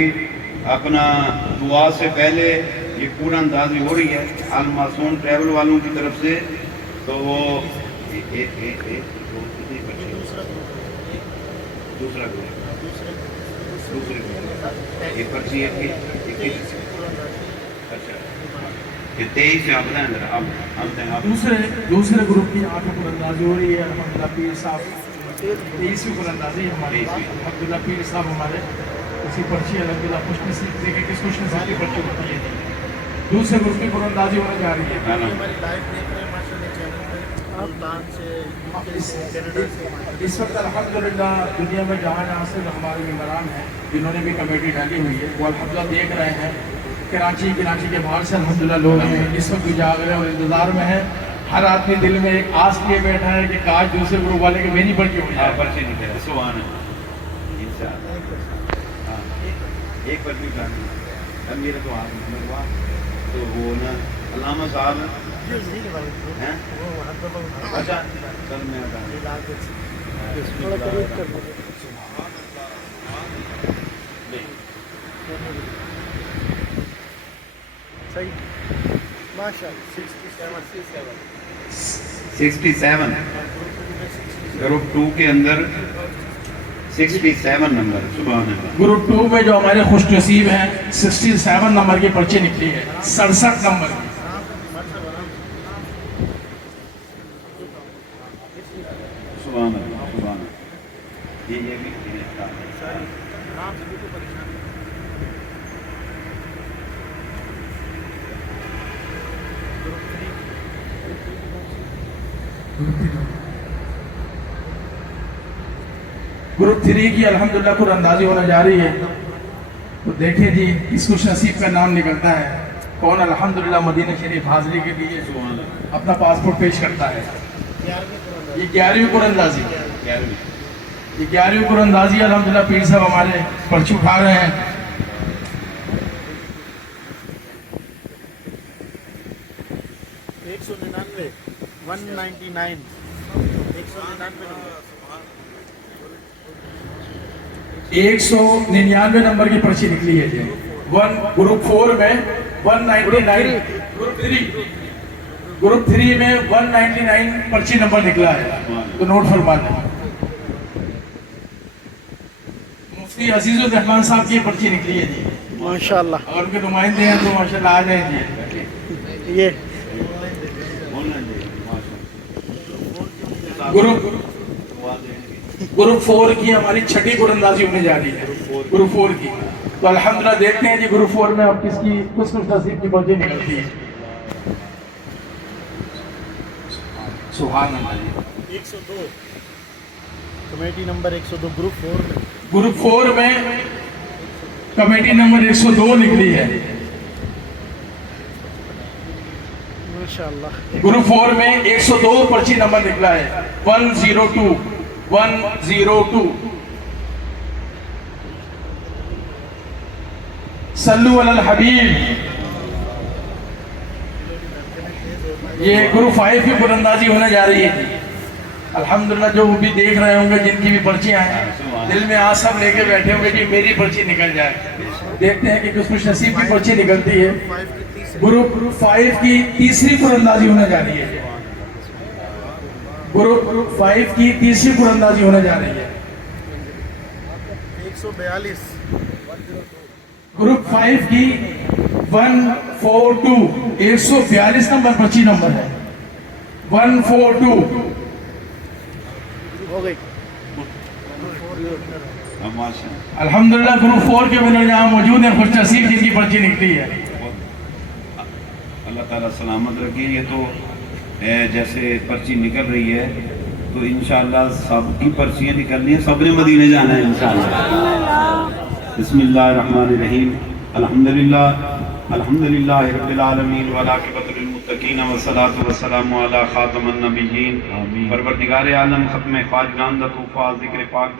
ابھی اپنا دعا سے پہلے یہ پورا اندازی ہو رہی ہے الماسون ٹریول والوں کی طرف سے، تو وہ دوسرا یہ پرچی ہے اچھا یہ 23 سے آپ ہیں دوسرے گروپ کی آنکھ پر اندازی ہو رہی ہے الحمدللہ پیر صاحب 23ویں پر اندازی ہمارے پاس الحمدللہ پیر صاحب ہمارے اسی پرچی الحمدللہ خوش نصیب دیکھیں کس خوش نصیب کی پرچی ہوتی ہے دوسرے گروپ کی پر اندازی ہونے جا رہی ہے اس وقت الحمدللہ دنیا میں جہاں سے ہمارے ممبران ہیں جنہوں نے بھی کمیٹی ڈالی ہوئی ہے وہ الحمدللہ دیکھ رہے ہیں کراچی کے باہر سے الحمدللہ لوگ ہیں اس وقت بھی جاگ رہے ہیں اور انتظار میں ہیں ہر آدمی دل میں ایک آس لیے بیٹھا ہے کہ کاش دوسرے گروپ والے کے میری پرچی ہو جائے پرچی نہیں کرے سبحان اللہ ایک پرچی کرنی اب میرے تو ہاتھ میں ہوا تو وہ نا علامہ صاحب اچھا کل میں صحیح ماشاء 67 گروپ 2 کے اندر 67 نمبر سبحان اللہ گروپ 2 میں جو ہمارے خوش نصیب ہیں 67 نمبر کی پرچی نکلی ہے 67 نمبر سبحان اللہ سبحان اللہ یہ بھی گروپ 3 کی الحمدللہ پر اندازی ہونے جا رہی ہے تو دیکھیں جی اس خوش نصیب کا نام نکلتا ہے کون الحمدللہ مدینہ شریف حاضری کے لیے اپنا پاسپورٹ پیش کرتا ہے یہ 11ویں پر اندازی یہ 11ویں پر اندازی الحمدللہ پیر صاحب ہمارے پرچی اٹھا رہے ہیں ایک سو 99 نمبر کی پرچی نکلی ہے جی گروپ 4 میں 199 گروپ 3 میں 199 پرچی نمبر نکلا ہے تو نوٹ فرما لیں مفتی عزیز الرحمان صاحب کی پرچی نکلی ہے جی ماشاءاللہ اور ان کے نمائندے ہیں تو ماشاءاللہ آ جائیں جی یہ گروپ 4 کی ہماری چھٹی پر اندازی ہونے جا رہی ہے گروپ 4 کی تو الحمدللہ دیکھتے ہیں جی گروپ 4 میں اب کس کی خوش نصیب کی پرچی نکلتی ہے سبحان اللہ 102 کمیٹی نمبر 102 گروپ 4 میں کمیٹی نمبر 102 نکلی ہے ماشاءاللہ گروپ 4 میں 102 پرچی نمبر نکلا ہے 102 صلو علی الحبیب یہ گروپ 5 کی پر اندازی ہونے جا رہی ہے الحمدللہ جو وہ بھی دیکھ رہے ہوں گے جن کی بھی پرچیاں ہیں دل میں آس سب لے کے بیٹھے ہوں گے جی میری پرچی نکل جائے دیکھتے ہیں کہ کس خوش نصیب کی پرچی نکلتی ہے گروپ 5 کی تیسری پر اندازی ہونے جا رہی ہے گروپ 5 کی تیسری پر اندازی ہونے جا رہی ہے 142 گروپ 5 کی 142 نمبر پرچی نمبر ہے 142 ہو گئی الحمدللہ گروپ 4 کے ونر جہاں موجود ہیں خوش نصیب جن کی پرچی نکلی ہے اللہ تعالیٰ سلامت رکھیں یہ تو جیسے پرچی نکل رہی ہے تو انشاءاللہ سب کی پرچیاں نکلنی ہیں سب نے مدینے جانا ہے انشاءاللہ بسم اللہ الرحمن الرحیم الحمدللہ رب العالمین والعاقبۃ للمتقین والصلاۃ والسلام علی خاتم النبیین پروردگار عالم ختم خواجگان دا طوفان ذکر پاک